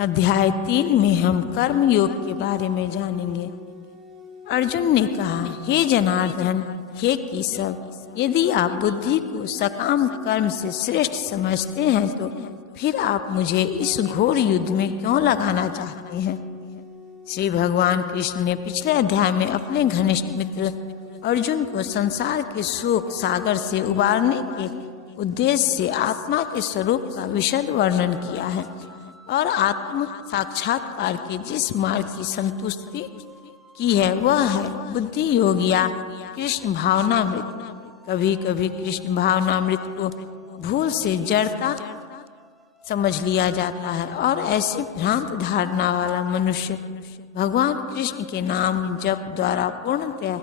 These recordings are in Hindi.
अध्याय 3 में हम कर्म योग के बारे में जानेंगे। अर्जुन ने कहा, हे जनार्दन, हे केशव, यदि आप बुद्धि को सकाम कर्म से श्रेष्ठ समझते हैं तो फिर आप मुझे इस घोर युद्ध में क्यों लगाना चाहते हैं। श्री भगवान कृष्ण ने पिछले अध्याय में अपने घनिष्ठ मित्र अर्जुन को संसार के शोक सागर से उबारने के उद्देश्य से आत्मा के स्वरूप का विशद वर्णन किया है और आत्म साक्षात्कार के जिस मार्ग की संतुष्टि की है वह है बुद्धि योग या कृष्ण भावनामृत। कभी कभी कृष्ण भावनामृत को भूल से जड़ता समझ लिया जाता है और ऐसी भ्रांत धारणा वाला मनुष्य भगवान कृष्ण के नाम जप द्वारा पूर्णतया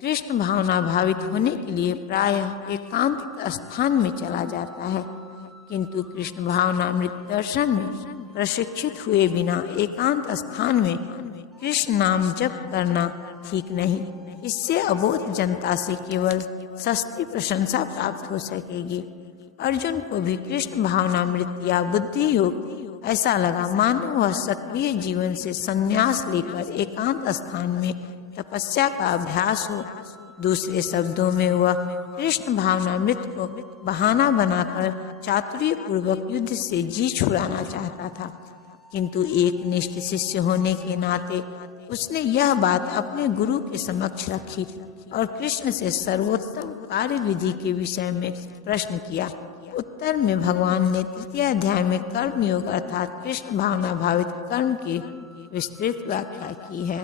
कृष्ण भावना भावित होने के लिए प्रायः एकांत स्थान में चला जाता है, किंतु कृष्ण भावनामृत दर्शन में प्रशिक्षित हुए बिना एकांत स्थान में कृष्ण नाम जप करना ठीक नहीं। इससे अबोध जनता से केवल सस्ती प्रशंसा प्राप्त हो सकेगी। अर्जुन को भी कृष्ण भावनामृत या बुद्धि योग ऐसा लगा मानो वह सक्रिय जीवन से संन्यास लेकर एकांत स्थान में तपस्या का अभ्यास हो। दूसरे शब्दों में वह कृष्ण भावनामृत को बहाना बनाकर चातुर्य पूर्वक युद्ध से जी छुड़ाना चाहता था, किंतु एक निष्ठ शिष्य होने के नाते उसने यह बात अपने गुरु के समक्ष रखी और कृष्ण से सर्वोत्तम कार्य विधि के विषय में प्रश्न किया। उत्तर में भगवान ने तृतीय अध्याय में कर्म योग अर्थात कृष्ण भावना भावित कर्म की विस्तृत व्याख्या की है।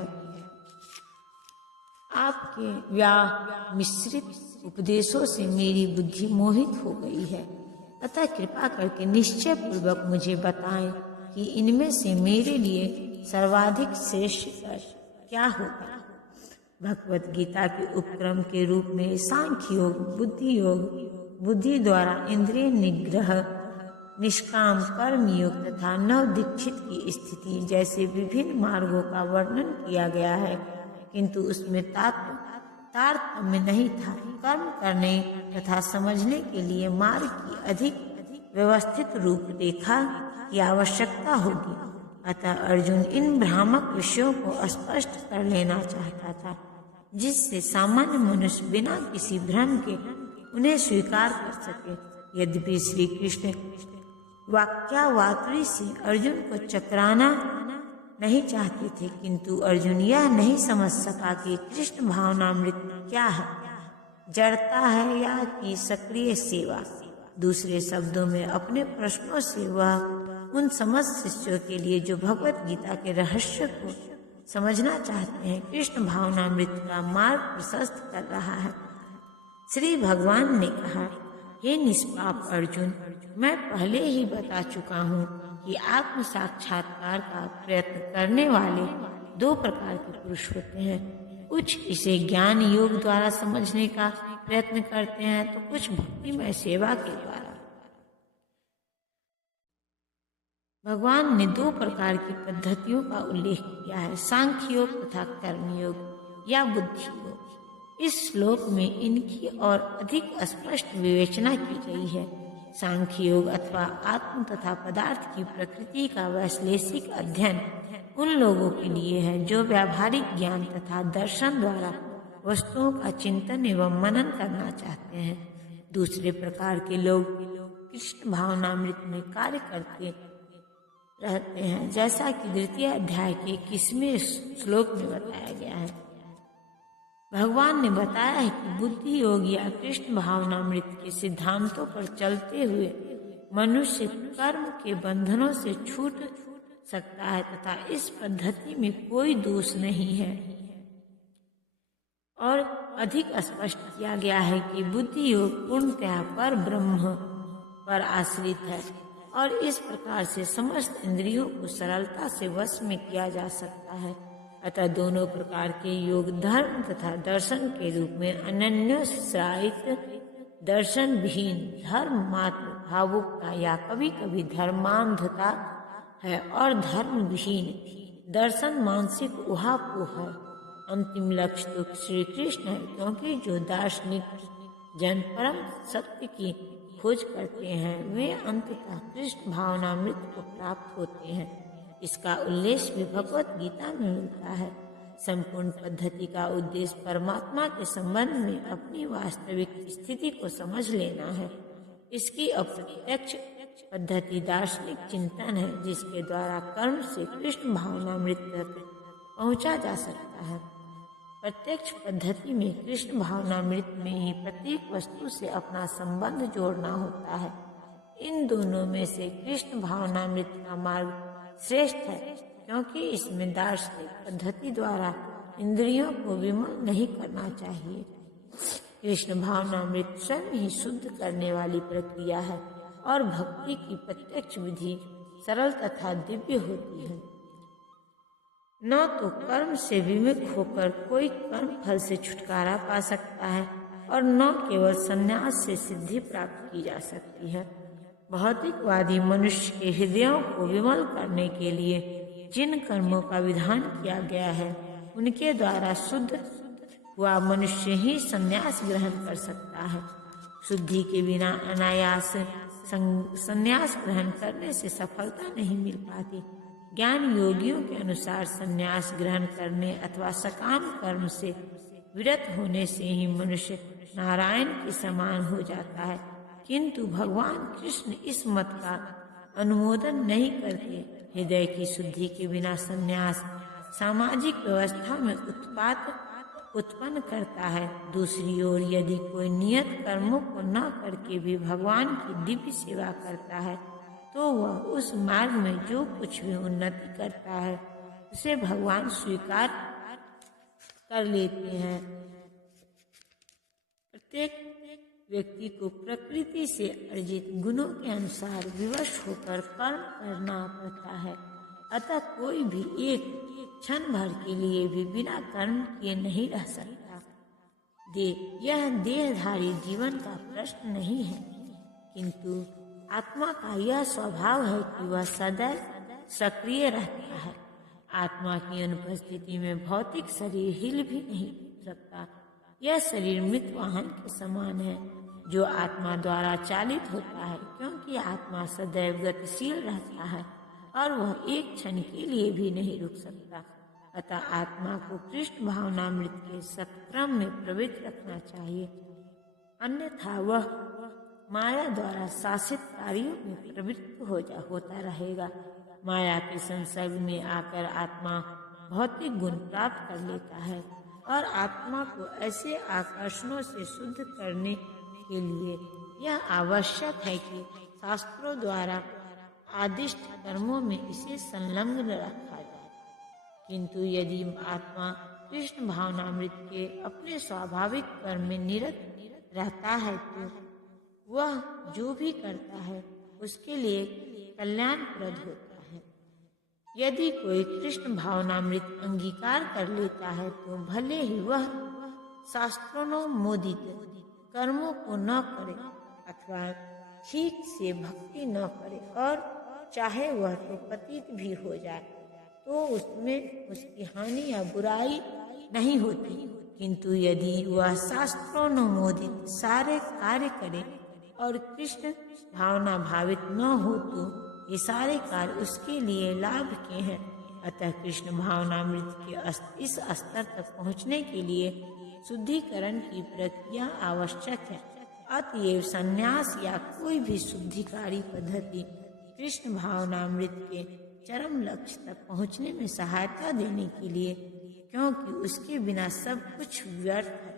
आपके मिश्रित उपदेशों से मेरी बुद्धि मोहित हो गई है, अतः कृपा करके निश्चय पूर्वक मुझे बताएं कि इनमें से मेरे लिए सर्वाधिक श्रेष्ठ क्या होगा। भगवत गीता के उपक्रम के रूप में सांख्य योग, बुद्धि योग, बुद्धि द्वारा इंद्रिय निग्रह, निष्काम कर्म योग तथा नव दीक्षित की स्थिति जैसे विभिन्न मार्गों का वर्णन किया गया है, किंतु उसमें तारतम्य नहीं था। कर्म करने तथा समझने के लिए मार्ग की अधिक व्यवस्थित रूपरेखा की आवश्यकता होगी। अतः अर्जुन इन भ्रामक विषयों को स्पष्ट कर लेना चाहता था, जिससे सामान्य मनुष्य बिना किसी भ्रम के उन्हें स्वीकार कर सके। यद्यपि श्री कृष्ण वाक्यावातुरी से अर्जुन को चकराना नहीं चाहते थे, किंतु अर्जुन यह नहीं समझ सका कि कृष्ण भावनामृत क्या है, जड़ता है या कि सक्रिय सेवा। दूसरे शब्दों में अपने प्रश्नों से वह उन समस्त शिष्यों के लिए जो भगवत गीता के रहस्य को समझना चाहते हैं कृष्ण भावनामृत का मार्ग प्रशस्त कर रहा है। श्री भगवान ने कहा, हे निष्पाप अर्जुन, मैं पहले ही बता चुका हूँ कि आत्म साक्षात्कार का प्रयत्न करने वाले दो प्रकार के पुरुष होते हैं। कुछ इसे ज्ञान योग द्वारा समझने का प्रयत्न करते हैं तो कुछ भक्तिमय सेवा के द्वारा। भगवान ने दो प्रकार की पद्धतियों का उल्लेख किया है, सांख्य योग तथा कर्म योग या बुद्धि योग। इस श्लोक में इनकी और अधिक स्पष्ट विवेचना की गई है। सांख्य योग अथवा आत्म तथा पदार्थ की प्रकृति का वैश्लेषिक अध्ययन उन लोगों के लिए है जो व्यावहारिक ज्ञान तथा दर्शन द्वारा वस्तुओं का चिंतन एवं मनन करना चाहते हैं। दूसरे प्रकार के लोग कृष्ण भावनामृत में कार्य करते रहते हैं, जैसा कि द्वितीय अध्याय के 21वें श्लोक में बताया गया है। भगवान ने बताया है कि बुद्धि योग या कृष्ण भावनामृत के सिद्धांतों पर चलते हुए मनुष्य कर्म के बंधनों से छूट सकता है तथा इस पद्धति में कोई दोष नहीं है। और अधिक स्पष्ट किया गया है कि बुद्धि योग पूर्णतः पर ब्रह्म पर आश्रित है और इस प्रकार से समस्त इंद्रियों को सरलता से वश में किया जा सकता है। अतः दोनों प्रकार के योग धर्म तथा दर्शन के रूप में अनन्योश्रायित दर्शन विहीन धर्म मात्र भावुकता या कभी कभी धर्मांधता है और धर्म विहीन दर्शन मानसिक उहापोह है। अंतिम लक्ष्य तो श्री कृष्ण है, क्योंकि जो दार्शनिक जन परम सत्य की खोज करते हैं वे अंततः कृष्ण भावनामृत को प्राप्त होते हैं। इसका उल्लेख भी भगवत गीता में मिलता है। संपूर्ण पद्धति का उद्देश्य परमात्मा के संबंध में अपनी वास्तविक स्थिति को समझ लेना है। इसकी अप्रत्यक्ष पद्धति दार्शनिक चिंतन है, जिसके द्वारा कर्म से कृष्ण भावनामृत तक पहुंचा जा सकता है। प्रत्यक्ष पद्धति में कृष्ण भावनामृत में ही प्रत्येक वस्तु से अपना संबंध जोड़ना होता है। इन दोनों में से कृष्ण भावनामृत का मार्ग श्रेष्ठ है, क्योंकि इसमें दार्शनिक पद्धति द्वारा इंद्रियों को विमल नहीं करना चाहिए। कृष्ण भावनामृत स्वयं ही शुद्ध करने वाली प्रक्रिया है और भक्ति की प्रत्यक्ष विधि सरल तथा दिव्य होती है। न तो कर्म से विमुख होकर कोई कर्म फल से छुटकारा पा सकता है और न केवल संन्यास से सिद्धि प्राप्त की जा सकती है। भौतिकवादी मनुष्य के हृदयों को विमल करने के लिए जिन कर्मों का विधान किया गया है, उनके द्वारा शुद्ध हुआ मनुष्य ही संन्यास ग्रहण कर सकता है। शुद्धि के बिना अनायास संन्यास ग्रहण करने से सफलता नहीं मिल पाती। ज्ञान योगियों के अनुसार संन्यास ग्रहण करने अथवा सकाम कर्म से विरत होने से ही मनुष्य नारायण के समान हो जाता है, किंतु भगवान कृष्ण इस मत का अनुमोदन नहीं करते। हृदय की शुद्धि के बिना संन्यास सामाजिक व्यवस्था में उत्पात उत्पन्न करता है। दूसरी ओर यदि कोई नियत कर्मों को न करके भी भगवान की दिव्य सेवा करता है, तो वह उस मार्ग में जो कुछ भी उन्नति करता है उसे भगवान स्वीकार कर लेते हैं। प्रत्येक व्यक्ति को प्रकृति से अर्जित गुणों के अनुसार विवश होकर कर्म करना पड़ता है। अतः कोई भी एक क्षण भर के लिए भी बिना कर्म किए नहीं रह सकता। यह देहधारी जीवन का प्रश्न नहीं है, किंतु आत्मा का यह स्वभाव है कि वह सदैव सक्रिय रहता है। आत्मा की अनुपस्थिति में भौतिक शरीर हिल भी नहीं सकता। यह शरीर मृत वाहन के समान है, जो आत्मा द्वारा चालित होता है, क्योंकि आत्मा सदैव गतिशील रहता है और वह एक क्षण के लिए भी नहीं रुक सकता। अतः आत्मा को कृष्ण भावनामृत के सत्क्रम में प्रवृत्त रखना चाहिए, अन्यथा वह माया द्वारा शासित कार्यों में प्रवृत्त होता रहेगा। माया के संसर्ग में आकर आत्मा भौतिक गुण प्राप्त कर लेता है और आत्मा को ऐसे आकर्षणों से शुद्ध करने के लिए यह आवश्यक है कि शास्त्रों द्वारा आदिष्ट कर्मों में इसे संलग्न रखा जाए। किंतु यदि आत्मा कृष्ण भावनामृत के अपने स्वाभाविक कर्म में निरत रहता है, तो वह जो भी करता है उसके लिए कल्याणप्रद होता है। यदि कोई कृष्ण भावनामृत अंगीकार कर लेता है, तो भले ही वह शास्त्रोन्मोदित कर्मों को न करे अथवा ठीक से भक्ति न करे, और चाहे वह तो पतित भी हो जाए, तो उसमें उसकी हानि या बुराई नहीं होती। किंतु यदि वह शास्त्रोन्मोदित सारे कार्य करे और कृष्ण भावना भावित न हो, तो ये सारे कार्य उसके लिए लाभ के हैं। अतः कृष्ण भावनामृत के इस स्तर तक पहुँचने के लिए शुद्धिकरण की प्रक्रिया आवश्यक है। अतएव संन्यास या कोई भी शुद्धिकारी पद्धति कृष्ण भावनामृत के चरम लक्ष्य तक पहुँचने में सहायता देने के लिए, क्योंकि उसके बिना सब कुछ व्यर्थ है।